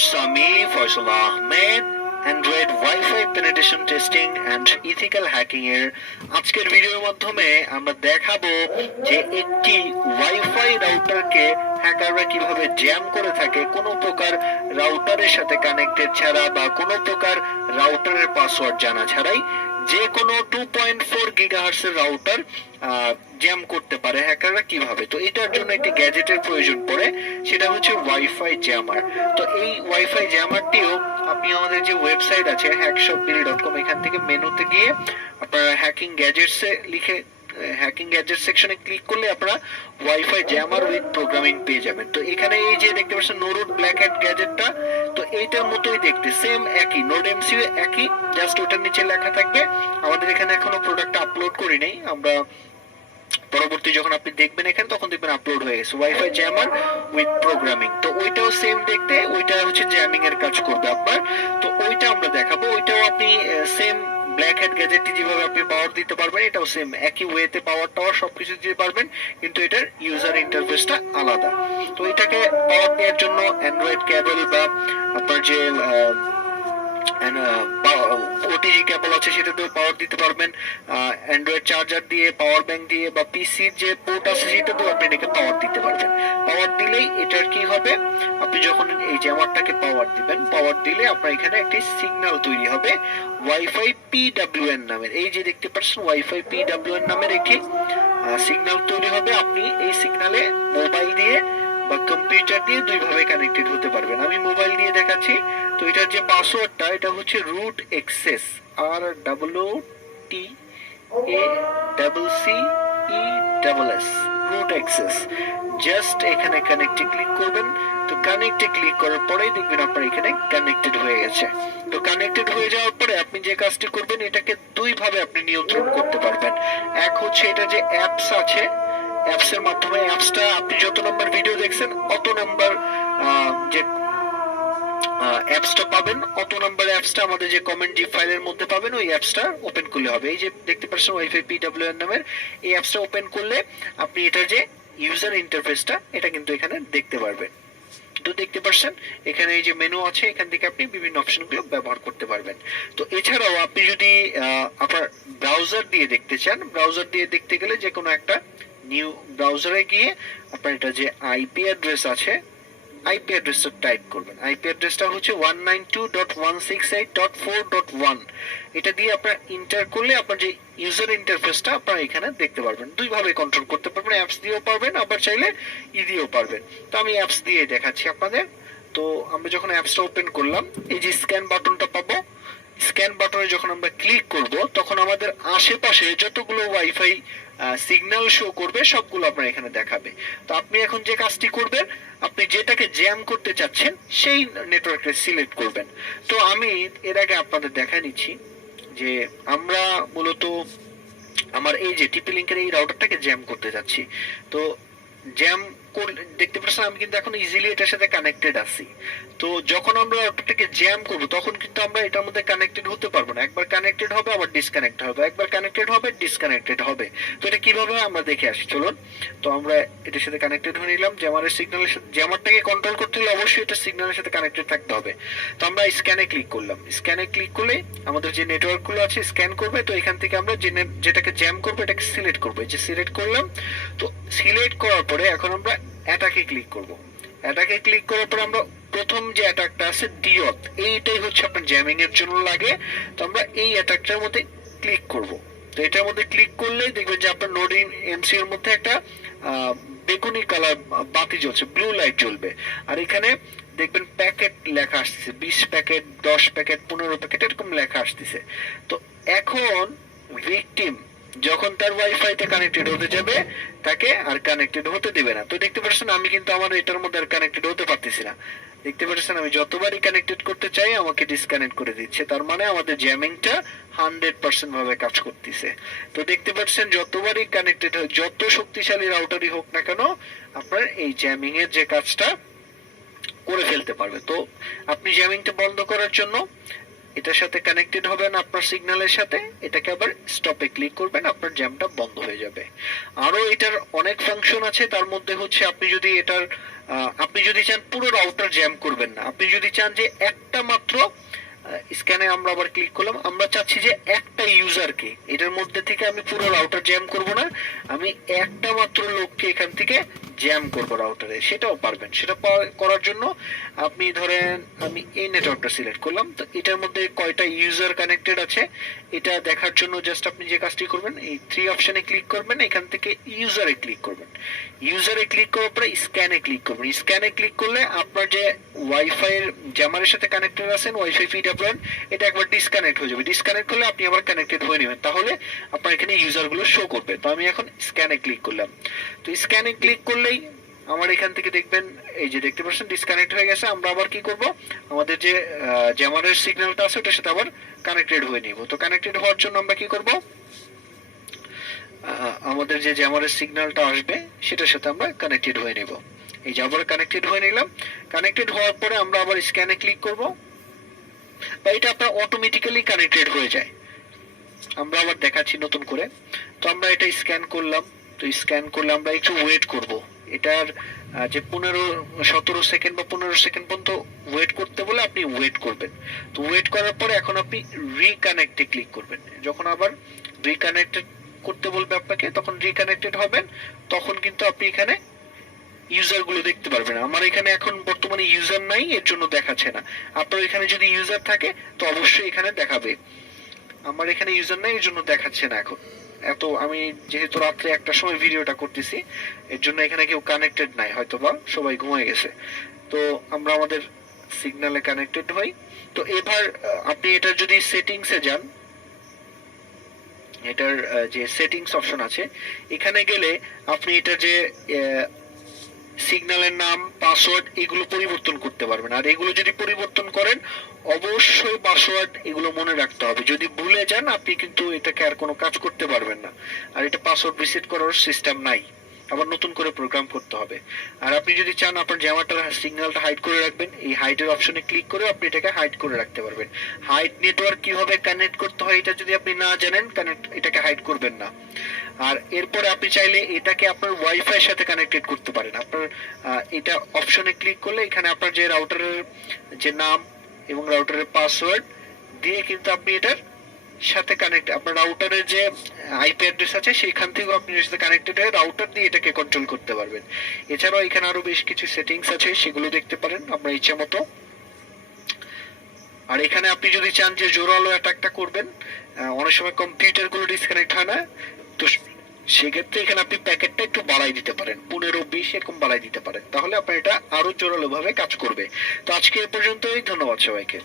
Viewers, আমি Faisal Ahmed, Android wifi penetration testing and ethical hacking এর আজকের ভিডিওর মাধ্যমে আমরা দেখাবো যে একটি ওয়াইফাই রাউটারকে হ্যাকাররা কিভাবে জ্যাম করে থাকে কোনো প্রকার রাউটারের সাথে কানেক্টেড ছাড়া বা কোনো প্রকার রাউটারের পাসওয়ার্ড জানা ছাড়াই যে কোনো 2.4 গিগাহার্টজ এর রাউটার জ্যাম করতে পারে হ্যাকাররা কিভাবে। তো এটার জন্য একটি গ্যাজেটের প্রয়োজন পড়ে, সেটা হচ্ছে ওয়াইফাই জ্যামার। তো এই ওয়াইফাই জ্যামারটিও আপনি আমাদের যে ওয়েবসাইট আছে hackshopbilly.com, এখান থেকে মেনুতে গিয়ে আপনারা হ্যাকিং গ্যাজেটসে লিখে হ্যাকিং গ্যাজেট সেকশনে ক্লিক করলে আপনারা ওয়াইফাই জ্যামার উইথ প্রোগ্রামিং পেয়ে যাবেন। তো এখানে এই যে দেখতে পাচ্ছেন নোরুট ব্ল্যাক হ্যাট গ্যাজেটটা, তো এইটার মতোই দেখতে, সেম একই নোড এমসিইউ একই, জাস্ট ওটার নিচে লেখা থাকবে। আমাদের এখানে এখনো প্রোডাক্ট আপলোড করি নাই, আমরা পরবর্তী যখন আপনি দেখবেন এখানে তখন দেখবেন আপলোড হয়ে গেছে ওয়াইফাই জ্যামার উইথ প্রোগ্রামিং। তো ওইটাও সেম দেখতে, ওইটা হচ্ছে জ্যামিং এর কাজ করবে আপনার। তো ওইটা আমরা দেখাবো, ওইটাও আপনি সেম ব্ল্যাক হ্যাট গ্যাজেটটি যেভাবে আপনি পাওয়ার দিতে পারবেন এটাও সেম একই ওয়েতে পাওয়ার টাওয়ার সবকিছু দিতে পারবেন, কিন্তু এটার ইউজার ইন্টারফেসটা আলাদা। তো এটাকে পাওয়ার দেওয়ার জন্য অ্যান্ড্রয়েড কেবল বা আপনার যে ওটিজি কেবল আছে সেটাতেও পাওয়ার দিতে পারবেন, অ্যান্ড্রয়েড চার্জার দিয়ে, পাওয়ার ব্যাংক দিয়ে বা পিসির যে পোর্ট আছে সেটাতেও আপনি এটাকে পাওয়ার দিতে পারবেন। পাওয়ার দিলেই এটার কি হবে, আপনি যখন এই জ্যামারটাকে পাওয়ার দিবেন, পাওয়ার দিলে আপনার এখানে একটি সিগন্যাল তৈরি হবে ওয়াইফাই পিডব্লিউএন নামের, এই যে দেখতে পাচ্ছেন ওয়াইফাই পিডব্লিউএন নামের একটি সিগন্যাল তৈরি হবে। আপনি এই সিগন্যালে মোবাইল দিয়ে বা কম্পিউটার দিয়ে দুইভাবে কানেক্টেড হতে পারবেন। আমি মোবাইল দিয়ে দেখাচ্ছি। তো এটার যে পাসওয়ার্ডটা, এটা হচ্ছে root access, ROOTACCESS, root access. Just এখানে কানেক্টে ক্লিক করবেন। তো কানেক্টে ক্লিক করার পরেই দেখবেন আপনার এখানে কানেক্টেড হয়ে গেছে। তো কানেক্টেড হয়ে যাওয়ার পরে আপনি যে কাজটি করবেন, এটাকে দুইভাবে আপনি নিয়ন্ত্রণ করতে পারবেন। এক হচ্ছে এটা যে অ্যাপস আছে, অ্যাপস এর মাধ্যমে, অ্যাপসটা আপনি যত নাম্বার ভিডিও দেখছেন অত নাম্বার যে অ্যাপসটা পাবেন, অত নাম্বার অ্যাপসটা আমাদের যে কমেন্ট জিপ ফাইলের মধ্যে পাবেন, ওই অ্যাপসটা ওপেন করলে হবে। এই যে দেখতে পাচ্ছেন ওয়াইফাই পিডব্লিউএন নামের এই অ্যাপসটা ওপেন করলে আপনি এটার যে ইউজার ইন্টারফেসটা এটা কিন্তু এখানে দেখতে পারবেন। তো দেখতে পাচ্ছেন এখানে এই যে মেনু আছে, এখান থেকে আপনি বিভিন্ন অপশনগুলো ব্যবহার করতে পারবেন। তো এছাড়াও আপনি যদি আপনার ব্রাউজার দিয়ে দেখতে চান, ব্রাউজার দিয়ে দেখতে গেলে যে কোনো একটা নিউ ব্রাউজারে গিয়ে আপনার এটা যে আইপি অ্যাড্রেস আছে, আইপি অ্যাড্রেসটা টাইপ করবেন। আইপি অ্যাড্রেসটা হচ্ছে 192.168.4.1, এটা দিয়ে আপনার ইন্টার করলে আপনার যে ইউজার ইন্টারফেসটা আপনারা এখানে দেখতে পারবেন। দুইভাবে কন্ট্রোল করতে পারবেন, অ্যাপস দিয়েও পারবেন, আবার চাইলে ই দিয়েও পারবেন। তো আমি অ্যাপস দিয়ে দেখাচ্ছি আপনাদের। তো আমরা যখন অ্যাপসটা ওপেন করলাম, এই যে স্ক্যান বাটনটা পাবো, স্ক্যান বাটনে যখন আমরা ক্লিক করব তখন আমাদের আশেপাশে যতগুলো ওয়াইফাই সিগন্যাল শো করবে সবগুলো আপনার এখানে দেখাবে। তো আপনি এখন যে কাজটি করবেন, আপনি যেটাকে জ্যাম করতে চাচ্ছেন সেই নেটওয়ার্কটা সিলেক্ট করবেন। তো আমি এর আগে আপনাদের দেখাই নিচ্ছি যে আমরা মূলত আমার এই যে টিপি লিংকের এই রাউটারটাকে জ্যাম করতে যাচ্ছি। তো জ্যাম দেখতে পাচ্ছেন আমি কিন্তু এখন ইজিলি এটার সাথে কানেক্টেড আছি। তো যখন আমরা রাউটারটাকে জ্যাম করব তখন কিন্তু আমরা এটার মধ্যে কানেক্টেড হতে পারবো না, একবার কানেক্টেড হবে আবার ডিসকানেক্ট হবে, একবার কানেক্টেড হবে ডিসকানেক্টেড হবে। তো এটা কিভাবে আমরা দেখে আসি চলুন। তো আমরা এটার সাথে কানেক্টেড হয়ে নিলাম, জ্যামারের সিগন্যালের সাথে। জ্যামারটাকে কন্ট্রোল করতে হলে অবশ্যই এটা সিগন্যালের সাথে কানেক্টেড থাকতে হবে। তো আমরা স্ক্যানে ক্লিক করলাম, স্ক্যানে ক্লিক করলে আমাদের যে নেটওয়ার্কগুলো আছে স্ক্যান করবে। তো এখান থেকে আমরা যেটাকে জ্যাম করবো এটাকে সিলেক্ট করবো, যে সিলেক্ট করলাম। তো সিলেক্ট করার পরে এখন আমরা অ্যাটাকে ক্লিক করব। অ্যাটাকে ক্লিক করার পর আমরা প্রথম যে অ্যাটাকটা আছে ডিওথ, এইটাই হচ্ছে আপনার জ্যামিং এর জন্য লাগে। তো আমরা এই অ্যাটাকটার মধ্যে ক্লিক করব। তো এটার মধ্যে ক্লিক করলে দেখবেন যে আপনার নোড এমসি এর মধ্যে একটা বেগুনি কালার বাতি জ্বলছে, ব্লু লাইট জ্বলবে। আর এখানে দেখবেন প্যাকেট লেখা আসতেছে, 20 প্যাকেট, 10 প্যাকেট, 15 প্যাকেট এরকম লেখা আসতেছে। তো এখন ভিকটিম যখন তার ওয়াইফাইতে কানেক্টেড হতে যাবে তাকে আর কানেক্টেড হতে দিবে না। তো দেখতে পাচ্ছেন আমি কিন্তু আমার এটার মধ্যে আর কানেক্টেড হতে পারতেছি না। দেখতে পাচ্ছেন আমি যতবারই কানেক্টেড করতে চাই আমাকে ডিসকানেক্ট করে দিচ্ছে। তার মানে আমাদের জ্যামিংটা 100% ভাবে কাজ করতেছে। তো দেখতে পাচ্ছেন যতবারই কানেক্টেড হয়, যত শক্তিশালী রাউটারই হোক না কেন, আপনার এই জ্যামিং এর যে কাজটা করে ফেলতে পারবে। তো আপনি জ্যামিংটা বন্ধ করার জন্য এটার সাথে কানেক্টেড হবেন আপনার সিগন্যালের সাথে, এটাকে আবার স্টপে ক্লিক করবেন, আপনার জ্যামটা বন্ধ হয়ে যাবে। আরো এটার অনেক ফাংশন আছে, তার মধ্যে হচ্ছে আপনি যদি এটার আপনি যদি চান পুরো রাউটার জ্যাম করবেন না, আপনি যদি চান যে একটা মাত্র স্ক্যানে আমরা আবার ক্লিক করলাম, আমরা চাচ্ছি যে একটা ইউজারকে এটার মধ্যে থেকে আমি পুরো রাউটার জ্যাম করব না, আমি একটা মাত্র লোককে এখান থেকে জ্যাম করবো রাউটারে, সেটাও পারবেন। সেটা করার জন্য আপনি ধরেন আমি এই নেটওয়ার্কটা সিলেক্ট করলাম, তো এটার মধ্যে কয়টা ইউজার কানেক্টেড আছে এটা দেখার জন্য জাস্ট আপনি যে কাজটি করবেন এই থ্রি অপশনে ক্লিক করবেন, এখান থেকে ইউজারে ক্লিক করবেন, ইউজারে ক্লিক করার পরে স্ক্যানে ক্লিক করবেন। স্ক্যানে ক্লিক করলে আপনার যে ওয়াইফাই এর জ্যামারের সাথে কানেক্টেড আছেন ওয়াইফাই পিডব্লিউএন, এটা একবার ডিসকানেক্ট হয়ে যাবে, ডিসকানেক্ট করলে আপনি আবার কানেক্টেড হয়ে নেবেন, তাহলে আপনার এখানে ইউজার গুলো শো করবে। তো আমি এখন স্ক্যানে ক্লিক করলাম, তো স্ক্যানে ক্লিক করলেই আমার এখান থেকে দেখবেন এই যে দেখতে পাচ্ছেন ডিসকানেক্ট হয়ে গেছে। আমরা আবার কি করব, আমাদের যে জ্যামারের সিগন্যালটা আছে ওটার সাথে আবার কানেক্টেড হয়ে নিব। তো কানেক্টেড হওয়ার জন্য আমরা কি করব, আমাদের যে জ্যামারের সিগন্যালটা আসবে সেটার সাথে আমরা কানেক্টেড হয়ে নেব। এই যে আবার কানেক্টেড হয়ে নিলাম। কানেক্টেড হওয়ার পরে আমরা আবার স্ক্যানে ক্লিক করব, বা এটা আপনার অটোমেটিক্যালি কানেক্টেড হয়ে যায়। আমরা আবার দেখাচ্ছি নতুন করে। তো আমরা এটা স্ক্যান করলাম, তো স্ক্যান করলে আমরা একটু ওয়েট করব, এটার যে 17 সেকেন্ড বা 15 সেকেন্ড পর্যন্ত ওয়েট করতে বলে আপনি ওয়েট করবেন। তো ওয়েট করার পরে এখন আপনি রিকানেক্টে ক্লিক করবেন, যখন আবার রিকানেক্টেড করতে বলবে আপনাকে তখন রিকানেক্টেড হবেন, তখন কিন্তু আপনি এখানে ইউজার গুলো দেখতে পারবেন। আমার এখানে এখন বর্তমানে ইউজার নাই, এর জন্য দেখাচ্ছে না। আপনার এখানে যদি ইউজার থাকে তো অবশ্যই এখানে দেখাবে। আমার এখানে ইউজার নাই, এর জন্য দেখাচ্ছে না এখন। এত আমি যেহেতু রাত্রে একটা সময় ভিডিওটা করতেছি, এর জন্য এখানে কেউ কানেক্টেড নাই, হয়তো বা সবাই ঘুমিয়ে গেছে। তো আমরা আমাদের সিগন্যালে কানেক্টেড হই। তো এবার আপনি এটার যদি সেটিংসে যান, এটার যে সেটিংস অপশন আছে এখানে গেলে আপনি এটা যে সিগন্যালের নাম পাসওয়ার্ড এগুলো পরিবর্তন করতে পারবেন। আর এগুলো যদি পরিবর্তন করেন অবশ্যই পাসওয়ার্ড এগুলো মনে রাখতে হবে, যদি ভুলে যান আপনি কিন্তু এটাকে আর কোনো কাজ করতে পারবেন না। আর এটা পাসওয়ার্ড রিসেট করার সিস্টেম নাই, আবার নতুন করে প্রোগ্রাম করতে হবে। আর আপনি যদি চান আপনার জ্যামারটার সিগন্যালটা হাইড করে রাখবেন, এই হাইডের অপশনে ক্লিক করে আপনি এটাকে হাইড করে রাখতে পারবেন। হাইড নেটওয়ার্ক কিভাবে কানেক্ট করতে হয় এটা যদি আপনি না জানেন, এটাকে হাইড করবেন না। আর এরপরে আপনি চাইলে এটাকে আপনার ওয়াইফাই এর সাথে কানেক্টেড করতে পারেন। আপনার এটা অপশনে ক্লিক করলে এখানে আপনার যে রাউটারের যে নাম এবং রাউটারের পাসওয়ার্ড দিয়ে কিন্তু আপনি এটার সাথে কানেক্ট, আপনার রাউটারের যে আইপি অ্যাড্রেস আছে সেখান থেকেও আপনি এর সাথে কানেক্টেড হয়ে রাউটার দিয়ে এটাকে কন্ট্রোল করতে পারবেন। এছাড়াও এখানে আরো বেশ কিছু সেটিংস আছে, সেগুলো দেখতে পারেন আপনার ইচ্ছা মতো। আর এখানে আপনি যদি চান যে জোরালো অ্যাটাকটা করবেন, অনেক সময় কম্পিউটার গুলো ডিসকানেক্ট হয় না, তো সেক্ষেত্রে এখানে আপনি প্যাকেটটা একটু বাড়াই দিতে পারেন, 15-20 এরকম বাড়াই দিতে পারেন, তাহলে আপনার এটা আরো জোরালো ভাবে কাজ করবে। তো আজকে এ পর্যন্তই, ধন্যবাদ সবাইকে।